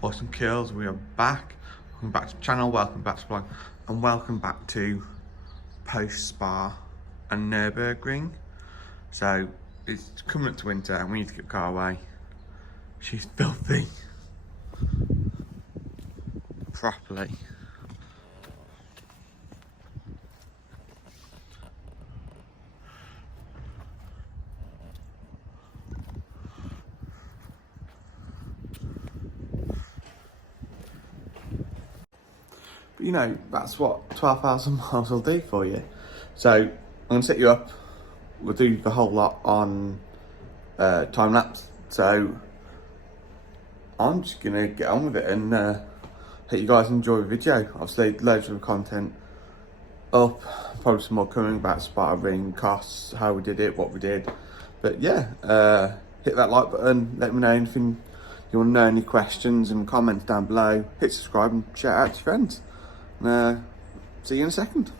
Boys and girls, we are back. Welcome back to the channel, welcome back to the blog, and welcome back to post Spa and Nurburgring. So it's coming up to winter and we need to get the car away. She's filthy. Properly. But you know, that's what 12,000 miles will do for you. So I'm going to set you up. We'll do the whole lot on time lapse. So I'm just going to get on with it and hope you guys enjoy the video. Obviously loads of content up, probably some more coming about Spa ring costs, how we did it, what we did. But yeah, hit that like button, let me know anything you want to know, any questions and comments down below. Hit subscribe and shout out to your friends. See you in a second.